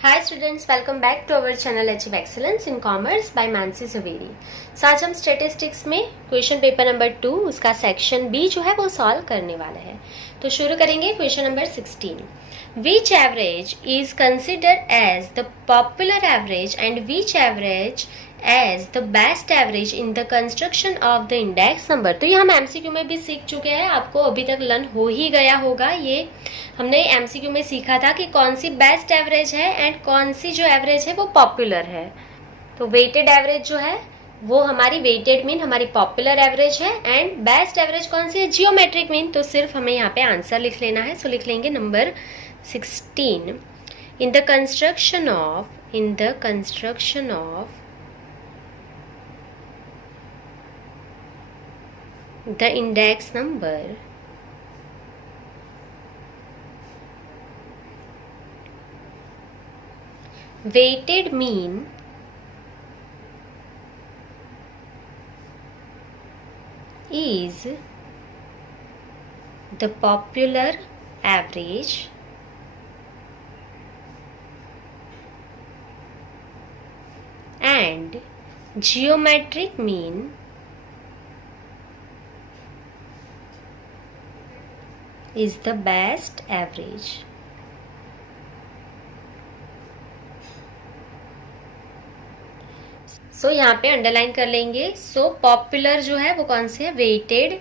Hi students, welcome back to our channel achieve excellence in commerce by Mansi Juveri. So आज हम statistics में question paper number 2 उसका section B जो है वो सॉल्व करने वाले हैं। तो शुरू करेंगे question number 16। Which average is considered as the popular average and which average as the best average in the construction of the index number? तो ये हम एमसीक्यू में भी सीख चुके हैं, आपको अभी तक लर्न हो ही गया होगा। ये हमने एमसीक्यू में सीखा था कि कौन सी बेस्ट एवरेज है एंड कौन सी जो एवरेज है वो पॉपुलर है। तो वेटेड एवरेज जो है वो हमारी वेटेड मीन हमारी पॉपुलर एवरेज है एंड बेस्ट एवरेज कौन सी है, जियोमेट्रिक मीन। तो सिर्फ हमें यहाँ पे आंसर लिख लेना है। सो लिख लेंगे number 16 in the construction of the index number, weighted mean is the popular average and geometric mean is the best average. सो यहाँ पे अंडरलाइन कर लेंगे। सो पॉपुलर जो है वो कौन से है, वेटेड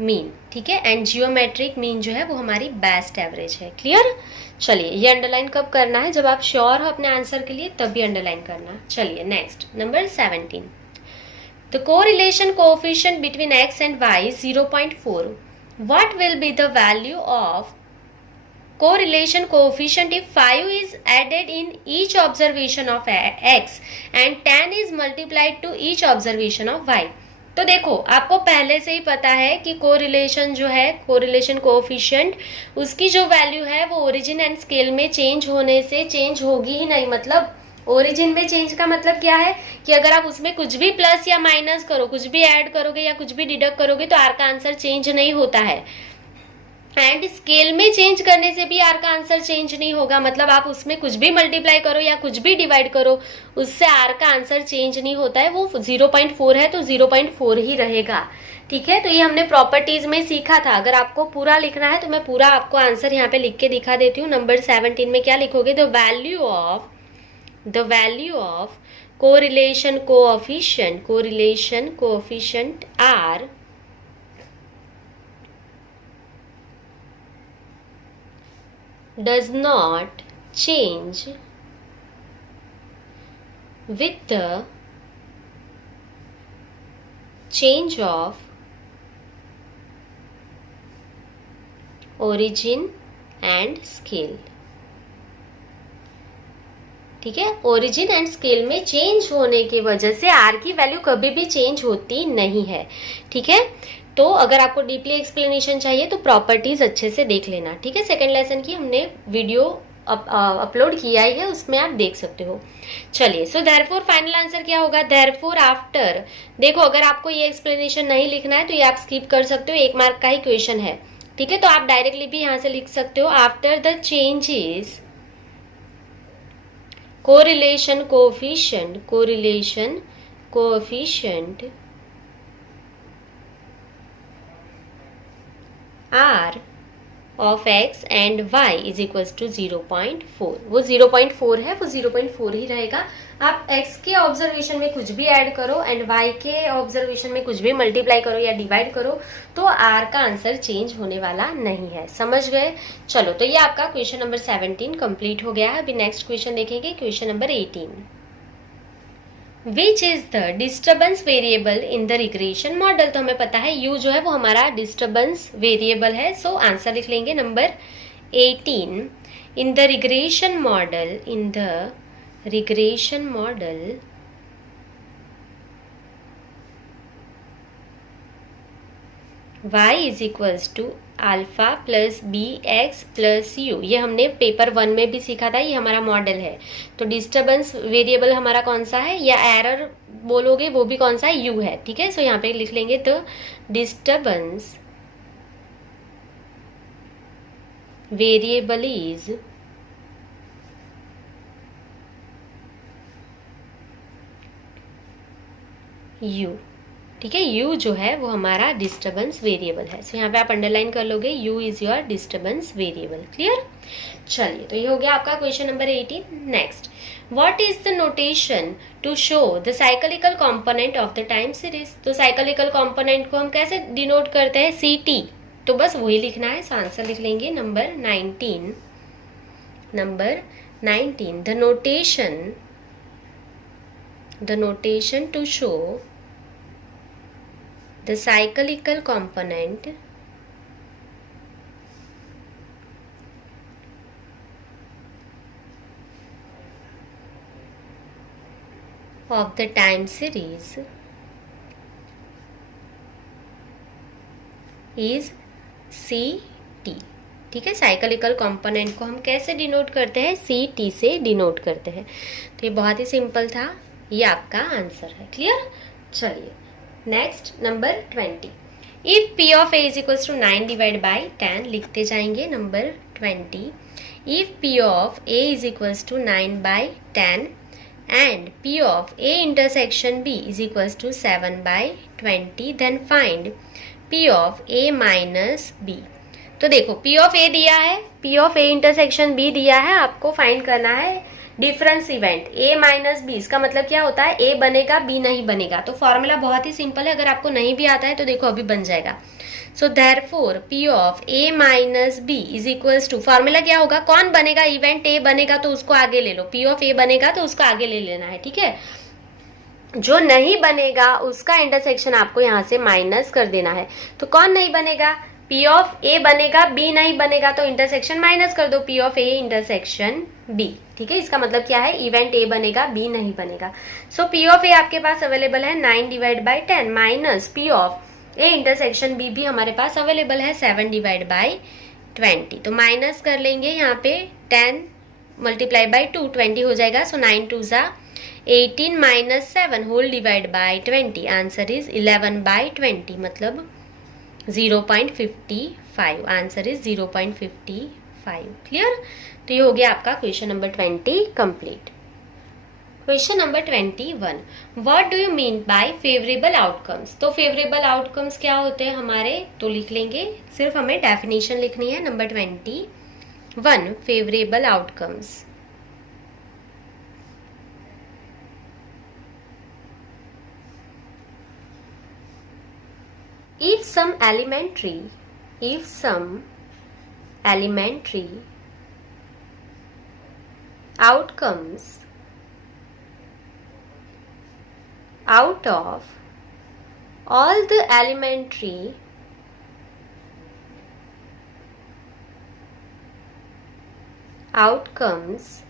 मीन, ठीक है। एंड जियोमेट्रिक मीन जो है वो हमारी बेस्ट एवरेज है। क्लियर? चलिए, ये अंडरलाइन कब करना है, जब आप श्योर हो अपने आंसर के लिए तब भी अंडरलाइन करना। चलिए next number 17। The correlation coefficient between x and y 0.4. What will be the value of correlation coefficient if 5 is added in each observation of x and 10 is multiplied to each observation of y? तो देखो, आपको पहले से ही पता है कि correlation जो है, कोरिलेशन कोएफिशिएंट, उसकी जो वैल्यू है वो ओरिजिन एंड स्केल में चेंज होने से चेंज होगी ही नहीं। मतलब ओरिजिन में चेंज का मतलब क्या है कि अगर आप उसमें कुछ भी प्लस या माइनस करो, कुछ भी ऐड करोगे या कुछ भी डिडक्ट करोगे तो आर का आंसर चेंज नहीं होता है। एंड स्केल में चेंज करने से भी आर का आंसर चेंज नहीं होगा। मतलब आप उसमें कुछ भी मल्टीप्लाई करो या कुछ भी डिवाइड करो, उससे आर का आंसर चेंज नहीं होता है। वो 0.4 है तो 0.4 ही रहेगा, ठीक है। तो ये हमने प्रॉपर्टीज में सीखा था। अगर आपको पूरा लिखना है तो मैं पूरा आपको आंसर यहाँ पे लिख के दिखा देती हूँ। नंबर 17 में क्या लिखोगे, the value of correlation coefficient r does not change with the change of origin and scale, ठीक है। ओरिजिन एंड स्केल में चेंज होने की वजह से आर की वैल्यू कभी भी चेंज होती नहीं है, ठीक है। तो अगर आपको डीपली एक्सप्लेनेशन चाहिए तो प्रॉपर्टीज अच्छे से देख लेना, ठीक है। सेकंड लेसन की हमने वीडियो अपलोड किया ही है, उसमें आप देख सकते हो। चलिए, सो देयरफॉर फाइनल आंसर क्या होगा, देयरफॉर आफ्टर, देखो अगर आपको ये एक्सप्लेनेशन नहीं लिखना है तो ये आप स्किप कर सकते हो, 1 मार्क का ही क्वेश्चन है, ठीक है। तो आप डायरेक्टली भी यहां से लिख सकते हो, after the changes correlation coefficient r of x and y is equals to 0.4. वो 0.4 है, वो 0.4 ही रहेगा। आप x के ऑब्जर्वेशन में कुछ भी ऐड करो एंड y के ऑब्जर्वेशन में कुछ भी मल्टीप्लाई करो या डिवाइड करो तो r का आंसर चेंज होने वाला नहीं है। समझ गए? चलो, तो ये आपका क्वेश्चन नंबर 17 कंप्लीट हो गया है। अभी नेक्स्ट क्वेश्चन देखेंगे, question number 18। Which is the disturbance variable in the regression model? तो हमें पता है u जो है वो हमारा डिस्टर्बेंस वेरिएबल है। सो आंसर लिख लेंगे number 18। In the regression model y is equals to alpha plus b x plus u. ये हमने पेपर 1 में भी सीखा था, ये हमारा मॉडल है। तो डिस्टर्बेंस वेरिएबल हमारा कौन सा है, या एरर बोलोगे वो भी कौन सा है, यू है, ठीक है। सो यहाँ पे लिख लेंगे the disturbance variable is u, ठीक है। u जो है वो हमारा डिस्टर्बेंस वेरिएबल है। सो यहाँ पे आप अंडरलाइन कर लोगे u is your disturbance variable. Clear? चलिए, तो ये हो गया आपका question number 18। Next, what is the notation to show the cyclical component of the time series? तो साइक्लिकल कंपोनेंट को हम कैसे डिनोट करते हैं? ct। तो बस वही लिखना है। आंसर लिख लेंगे number 19। Number 19, the notation to show the cyclical component of the time series is CT। ठीक है, साइक्लिकल कंपोनेंट को हम कैसे डिनोट करते हैं? CT से डिनोट करते हैं। तो ये बहुत ही सिंपल था, ये आपका आंसर है। क्लियर? चलिए, next number 20, if P of A is equals to 9 divide by 10, लिखते जाएंगे number 20। If P of A is equals to 9 by 10 and P of A intersection B is equals to 7 by 20, then find P of A minus B। तो देखो, P of A दिया है, P of A intersection B दिया है, आपको find करना है difference event A minus B। इसका मतलब क्या होता है? A बनेगा, B नहीं बनेगा। तो फॉर्मूला बहुत ही सिंपल है, अगर आपको नहीं भी आता है तो देखो अभी बन जाएगा। So therefore P of A minus B is equals to, formula क्या होगा? कौन बनेगा? इवेंट A बनेगा तो उसको आगे ले लो, P ऑफ A बनेगा तो उसको आगे ले लेना है। ठीक है, जो नहीं बनेगा उसका इंटरसेक्शन आपको यहाँ से माइनस कर देना है। तो कौन नहीं बनेगा? P ऑफ A बनेगा, B नहीं बनेगा, तो इंटरसेक्शन माइनस कर दो, P of A intersection B। ठीक है, इसका मतलब क्या है? इवेंट A बनेगा, B नहीं बनेगा। सो P ऑफ A आपके पास अवेलेबल है 9 divide by 10 minus P of A intersection B भी हमारे पास अवेलेबल है 7 डिवाइड बाई 20। तो माइनस कर लेंगे यहाँ पे 10 मल्टीप्लाई बाई 2, 20 हो जाएगा। सो 9 2 जा 18 minus 7 whole divide by 20, answer is 11 by 20, मतलब 0.55। Answer is 0.55। क्लियर? तो ये हो गया आपका question number 20 complete. Question number 21, what do you mean by favourable outcomes? तो फेवरेबल आउटकम्स क्या होते हैं हमारे? तो लिख लेंगे, सिर्फ हमें डेफिनेशन लिखनी है। Number 21, favourable outcomes. If some elementary outcomes out of all the elementary outcomes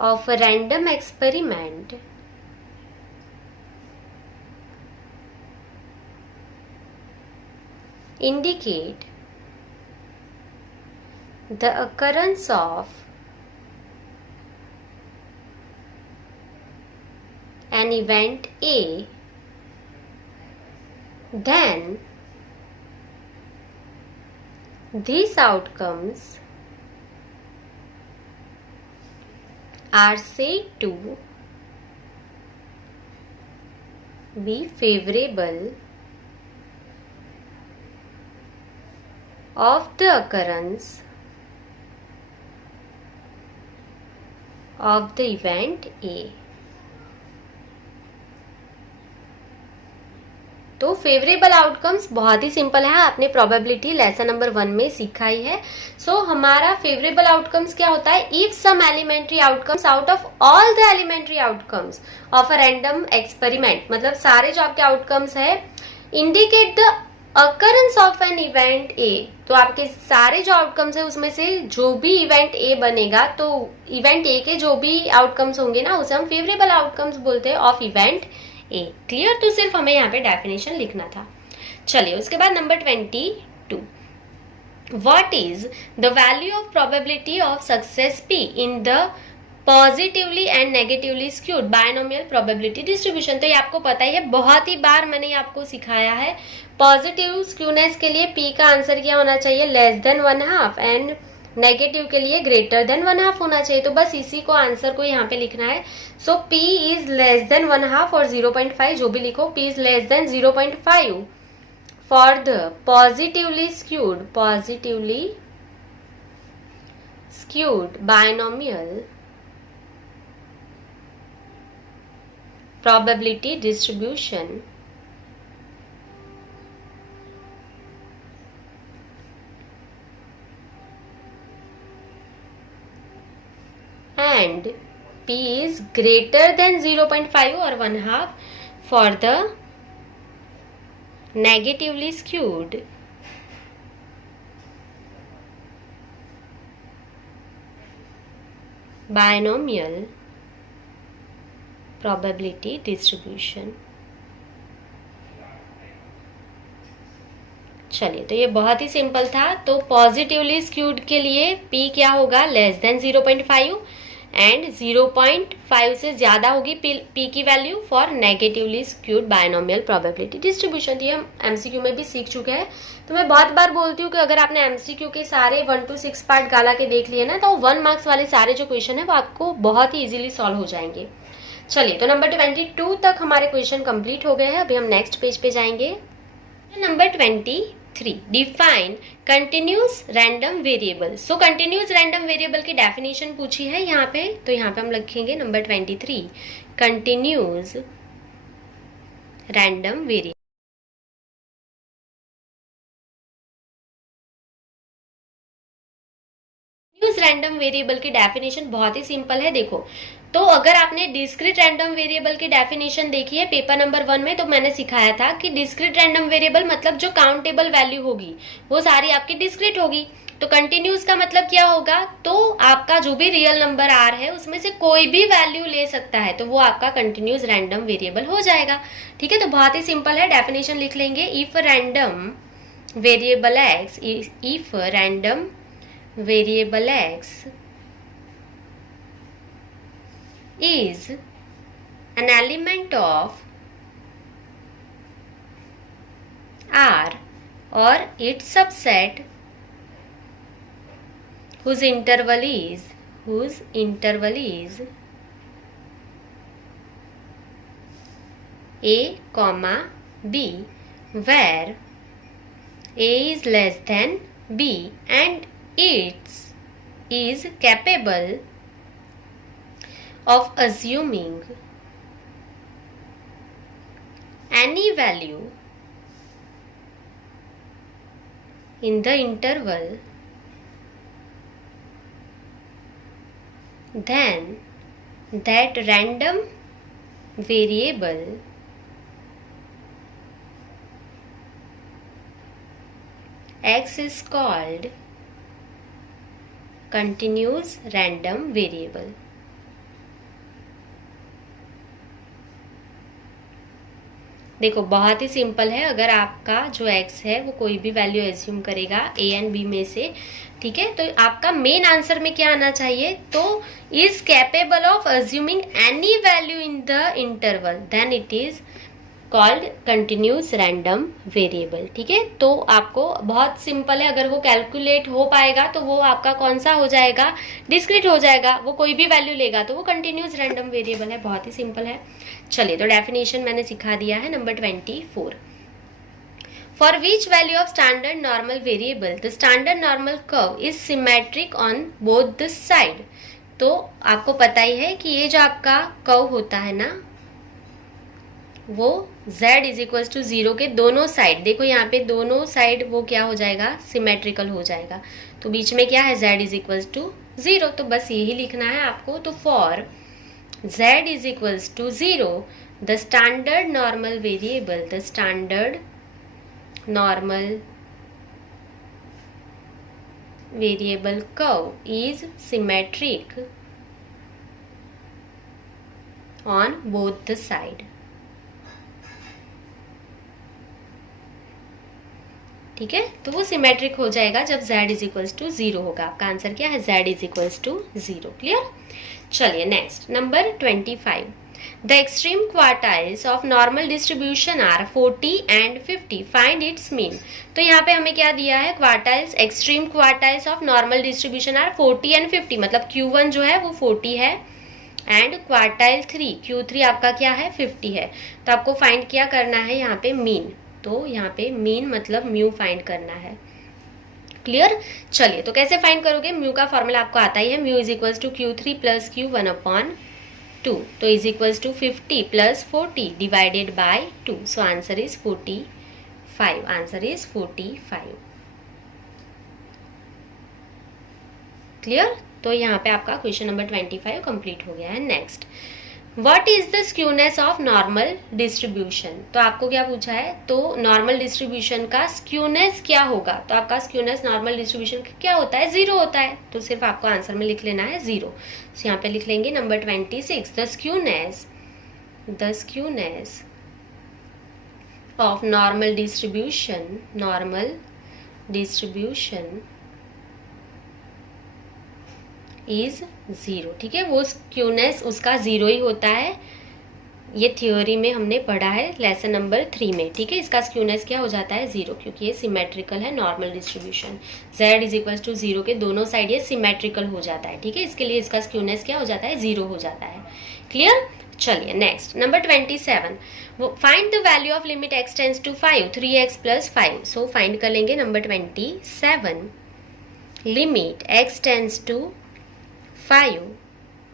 of a random experiment indicate the occurrence of an event A, then these outcomes are said to be favorable of the occurrence of the event A। तो favourable outcomes बहुत ही simple है, आपने probability lesson number 1 में सीखा ही है। सो हमारा favourable outcomes क्या होता है? If some elementary outcomes out of all the elementary outcomes of a random experiment, मतलब सारे जो आपके आउटकम्स है, indicate the occurrence of an event A. तो आपके सारे जो आउटकम्स है उसमें से जो भी इवेंट ए बनेगा, तो इवेंट ए के जो भी आउटकम्स होंगे ना, उसे हम फेवरेबल आउटकम्स बोलते हैं ऑफ इवेंट ए। क्लियर? तो सिर्फ हमें यहाँ पे डेफिनेशन लिखना था। चलिए, उसके बाद number 22, what is the value of probability of success P in the positively and negatively skewed binomial probability distribution? तो ये आपको पता ही है, बहुत ही बार मैंने आपको सिखाया है। पॉजिटिव स्क्यूनेस के लिए पी का आंसर क्या होना चाहिए? लेस देन 1/2 एंड नेगेटिव के लिए ग्रेटर देन 1/2 होना चाहिए, तो बस इसी को आंसर को यहाँ पे लिखना है। सो p इज लेस देन 1/2 और 0.5 जो भी लिखो, p is less than 0.5 for the positively skewed binomial probability distribution and p is greater than 0.5 or 1/2 for the negatively skewed binomial probability distribution। चलिए, तो ये बहुत ही सिंपल था। तो पॉजिटिवली स्क्यूड के लिए p क्या होगा, लेस देन 0.5 एंड 0.5 से ज्यादा होगी p की value for negatively skewed binomial probability distribution. ये हम एमसीक्यू में भी सीख चुके हैं। तो मैं बहुत बार बोलती हूँ कि अगर आपने एमसीक्यू के सारे 1 to 6 पार्ट गाला के देख लिए ना, तो 1 मार्क्स वाले सारे जो क्वेश्चन है वो आपको बहुत ही इजीली सॉल्व हो जाएंगे। चलिए, तो नंबर 22 तक हमारे क्वेश्चन कंप्लीट हो गए हैं। अभी हम नेक्स्ट पेज पे जाएंगे। Number 23, define continuous random variable. So continuous random variable की डेफिनेशन पूछी है यहाँ पे, तो यहाँ पे हम लिखेंगे number 23, continuous random variable. Random variable की डेफिनेशन बहुत ही सिंपल है। देखो, तो अगर आपने डिस्क्रीट रैंडम वेरिएबल की डेफिनेशन देखी है पेपर नंबर 1 में, तो मैंने सिखाया था कि डिस्क्रीट रैंडम वेरिएबल मतलब जो काउंटेबल वैल्यू होगी वो सारी आपकी डिस्क्रीट होगी। तो कंटिन्यूस का मतलब क्या होगा, तो आपका जो भी रियल नंबर आर है उसमें से कोई भी वैल्यू ले सकता है, तो वो आपका कंटिन्यूस रैंडम वेरिएबल हो जाएगा। ठीक है, तो बहुत ही सिंपल है। डेफिनेशन लिख लेंगे, if random variable x, if random variable x is an element of R or its subset whose interval is a comma b, where a is less than b and it is capable of assuming any value in the interval, then that random variable x is called continuous random variable. देखो, बहुत ही simple है। अगर आपका जो x है वो कोई भी वैल्यू एज्यूम करेगा a एंड b में से, ठीक है, तो आपका मेन आंसर में क्या आना चाहिए, तो is capable of assuming any value in the interval, then it is called continuous random variable. ठीक है, तो आपको बहुत सिंपल है। अगर वो कैलकुलेट हो पाएगा तो वो आपका कौन सा हो जाएगा, डिस्क्रीट हो जाएगा। वो कोई भी वैल्यू लेगा तो वो कंटिन्यूस रैंडम वेरिएबल है। बहुत ही सिंपल है। चलिए, तो डेफिनेशन मैंने सिखा दिया है। Number 24, for which value of standard normal variable the standard normal curve is symmetric on both the side. तो आपको पता ही है कि ये जो आपका कर्व होता है ना, वो z इज इक्वल टू 0 के दोनों साइड, देखो यहाँ पे दोनों साइड वो क्या हो जाएगा, सिमेट्रिकल हो जाएगा। तो बीच में क्या है, z इज इक्वल टू 0, तो बस यही लिखना है आपको। तो for z is equal to 0 the standard normal variable, the standard normal variable curve is symmetric on both the side. ठीक है, तो वो सिमेट्रिक हो जाएगा जब z इज इक्वल्स टू 0 होगा। आपका आंसर क्या है, z is equals to 0। Clear. चलिए next, number 25, The extreme quartiles of normal distribution are 40 and 50. Find its mean. तो यहाँ पे हमें क्या दिया है, quartiles, extreme quartiles of normal distribution are 40 and 50, मतलब Q1 जो है वो 40 है एंड क्वार्टाइल 3 Q3 आपका क्या है, 50 है। तो आपको फाइंड क्या करना है यहाँ पे, मीन। तो यहाँ पे मीन मतलब म्यू फाइंड करना है। क्लियर? चलिए, तो कैसे फाइंड करोगे, म्यू का फॉर्मूला आपको आता ही है, mu is equals to Q3 plus Q1 upon 2, तो is equals to 50 plus 40 divided by 2, so answer is 45, answer is 45। Clear? तो यहाँ पे आपका क्वेश्चन नंबर 25 कंप्लीट हो गया है। Next, what is the skewness of normal distribution. तो आपको क्या पूछा है, तो नॉर्मल डिस्ट्रीब्यूशन का स्क्यूनेस क्या होगा। तो आपका स्क्यूनेस नॉर्मल डिस्ट्रीब्यूशन क्या होता है, 0 होता है। तो सिर्फ आपको आंसर में लिख लेना है 0। तो यहाँ पे लिख लेंगे number 26, the skewness of normal distribution is 0। ठीक है, वो स्क्यूनेस उसका 0 ही होता है। ये थ्योरी में हमने पढ़ा है लेसन नंबर 3 में। ठीक है, इसका स्क्यूनेस क्या हो जाता है, 0, क्योंकि ये सिमेट्रिकल है normal distribution. z is equal to 0 के दोनों साइड ये सिमेट्रिकल हो जाता है। ठीक है, इसके लिए इसका स्क्यूनेस क्या हो जाता है, 0 हो जाता है। क्लियर? चलिए next, number 27, find the value of limit x tends to 5 3x plus 5। So find कर लेंगे number 27, limit x tends to 5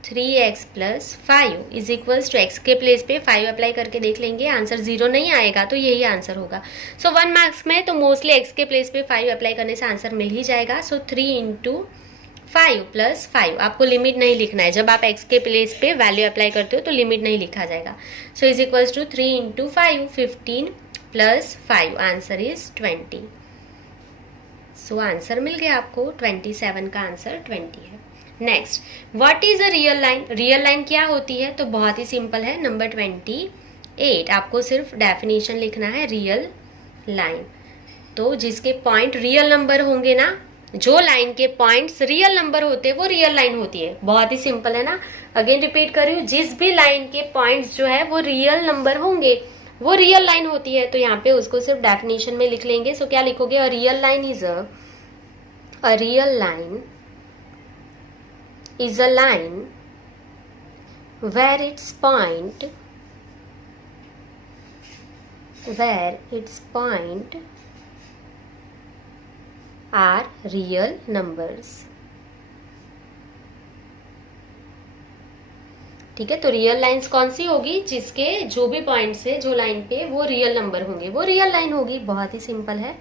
3x plus 5 is equals to x के प्लेस पे 5 अप्लाई करके देख लेंगे, आंसर 0 नहीं आएगा तो यही आंसर होगा। सो 1 मार्क्स में तो मोस्टली x के प्लेस पे 5 अप्लाई करने से आंसर मिल ही जाएगा। सो 3 इंटू 5 प्लस 5, आपको लिमिट नहीं लिखना है, जब आप x के प्लेस पे वैल्यू अप्लाई करते हो तो लिमिट नहीं लिखा जाएगा। So is equals to 3 into 5 15 plus 5, answer is 20। So answer मिल गया आपको, 27 का आंसर 20 है। Next, what is a real line. Real line क्या होती है, तो बहुत ही सिंपल है, नंबर 28 आपको सिर्फ डेफिनेशन लिखना है रियल लाइन। तो जिसके पॉइंट रियल नंबर होंगे ना, जो लाइन के पॉइंट्स रियल नंबर होते हैं वो रियल लाइन होती है। बहुत ही सिंपल है ना, अगेन रिपीट कर रही हूँ, जिस भी लाइन के पॉइंट्स जो है वो रियल नंबर होंगे वो रियल लाइन होती है। तो यहाँ पे उसको सिर्फ डेफिनेशन में लिख लेंगे। सो क्या लिखोगे, अ real line is is a line where its point are real numbers। ठीक है, तो रियल लाइंस कौन सी होगी, जिसके जो भी पॉइंट्स है जो लाइन पे वो रियल नंबर होंगे वो रियल लाइन होगी। बहुत ही सिंपल है।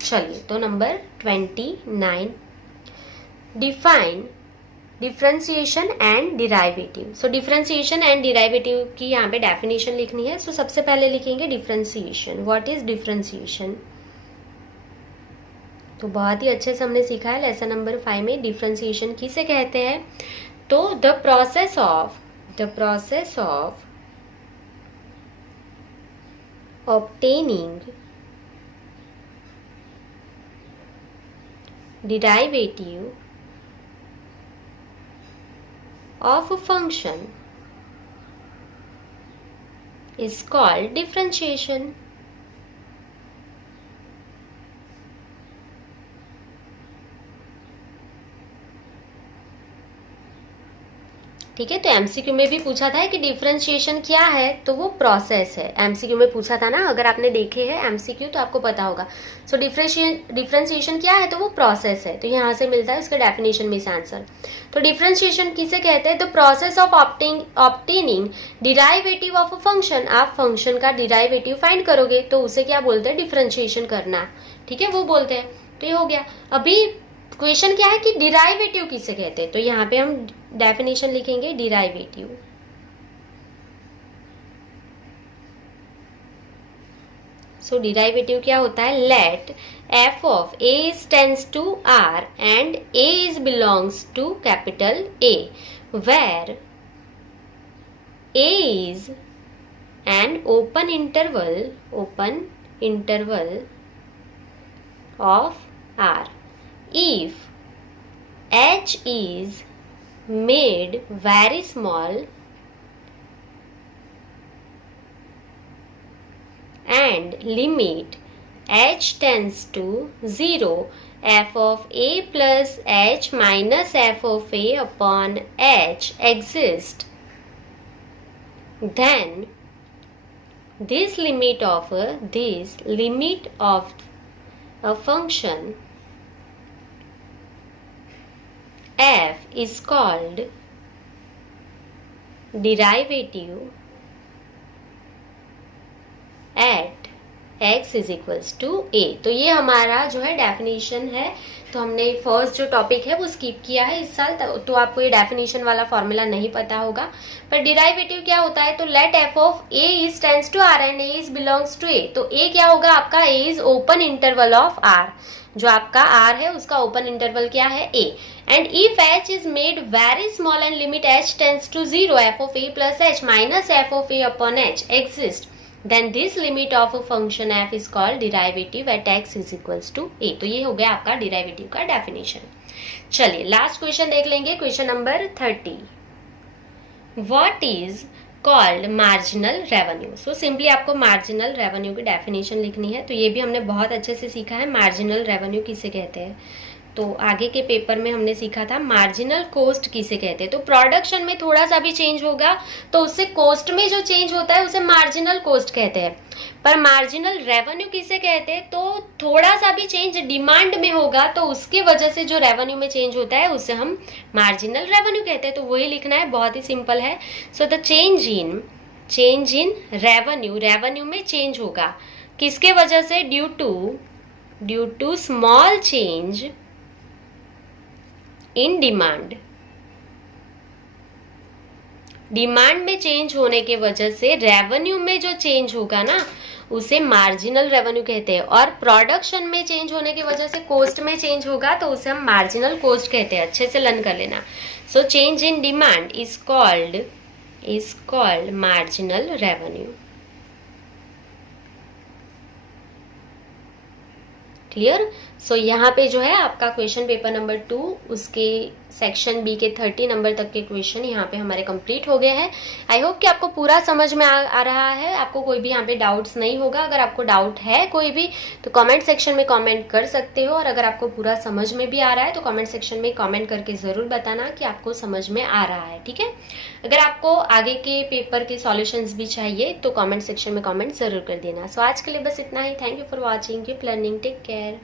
चलिए, तो number 29, define differentiation and derivative. So differentiation and derivative की यहाँ पे डेफिनेशन लिखनी है। सो सबसे पहले लिखेंगे डिफरेंशिएशन। व्हाट इज डिफरेंशिएशन, तो बहुत ही अच्छे से हमने सीखा है लेसन नंबर 5 में डिफरेंशिएशन किसे कहते हैं। तो the process of obtaining derivative of a function is called differentiation। ठीक है, तो एमसीक्यू में भी पूछा था कि डिफरेंशिएशन क्या है, तो वो प्रोसेस है। एमसीक्यू में पूछा था ना, अगर आपने देखे हैं एमसीक्यू तो आपको पता होगा। सो डिफरेंशिएशन क्या है, तो वो प्रोसेस है। तो यहाँ से मिलता है उसके डेफिनेशन में से आंसर। तो डिफरेंशिएशन किसे कहते हैं, the process of obtaining derivative of a function. आप फंक्शन का डिराइवेटिव फाइंड करोगे तो उसे क्या बोलते हैं, डिफरेंशिएशन करना। ठीक है, वो बोलते हैं। तो ये हो गया। अभी क्वेश्चन क्या है कि डिराइवेटिव किसे कहते हैं, तो यहाँ पे हम डेफिनेशन लिखेंगे डिराइवेटिव। सो डिराइवेटिव क्या होता है, let f of a tends to r and a is belongs to capital A, where a is an open interval of r if h is made very small and limit h tends to 0 f of a plus h minus f of a upon h exist, then this limit of a function f is called derivative at x is equals to a। तो ये हमारा जो है definition है। तो हमने first जो topic है वो स्किप किया है इस साल, तो आपको ये डेफिनेशन वाला फॉर्मूला नहीं पता होगा। पर डिराइवेटिव क्या होता है, तो let F of A is tends to R and A is belongs to A. तो ए क्या होगा आपका, A is open interval of R. जो आपका आर है उसका ओपन इंटरवल क्या है, A. And if H is made very small and limit H tends to 0 F of A plus H minus F of A upon H exist, then this limit of a function f is called derivative at x is equals to a। तो ये हो गया आपका derivative का definition. चलिए last question देख लेंगे, question number 30। What is called marginal revenue. So simply आपको मार्जिनल रेवेन्यू की डेफिनेशन लिखनी है। तो ये भी हमने बहुत अच्छे से सीखा है मार्जिनल रेवेन्यू किसे कहते हैं। तो आगे के पेपर में हमने सीखा था मार्जिनल कोस्ट किसे कहते हैं। तो प्रोडक्शन में थोड़ा सा भी चेंज होगा तो उससे कोस्ट में जो चेंज होता है उसे मार्जिनल कोस्ट कहते हैं। पर मार्जिनल रेवेन्यू किसे कहते हैं, तो थोड़ा सा भी चेंज डिमांड में होगा तो उसके वजह से जो रेवेन्यू में चेंज होता है उसे हम मार्जिनल रेवेन्यू कहते हैं। तो वही लिखना है, बहुत ही सिंपल है। So the change in revenue में चेंज होगा किसके वजह से, due to small change in demand में चेंज होने के वजह से रेवेन्यू में जो चेंज होगा ना उसे मार्जिनल रेवेन्यू कहते हैं। और प्रोडक्शन में चेंज होने की वजह से कोस्ट में चेंज होगा तो उसे हम मार्जिनल कोस्ट कहते हैं। अच्छे से लर्न कर लेना। So change in demand is called marginal revenue. Clear. So यहाँ पे जो है आपका क्वेश्चन पेपर नंबर 2 उसके सेक्शन बी के 30 नंबर तक के क्वेश्चन यहाँ पे हमारे कंप्लीट हो गए हैं। आई होप कि आपको पूरा समझ में आ रहा है, आपको कोई भी यहाँ पे डाउट्स नहीं होगा। अगर आपको डाउट है कोई भी तो कमेंट सेक्शन में कमेंट कर सकते हो, और अगर आपको पूरा समझ में भी आ रहा है तो कमेंट सेक्शन में कमेंट करके ज़रूर बताना कि आपको समझ में आ रहा है। ठीक है। अगर आपको आगे के पेपर के सॉल्यूशंस भी चाहिए तो कमेंट सेक्शन में कमेंट ज़रूर कर देना। सो आज के लिए बस इतना ही। Thank you for watching, keep learning, take care.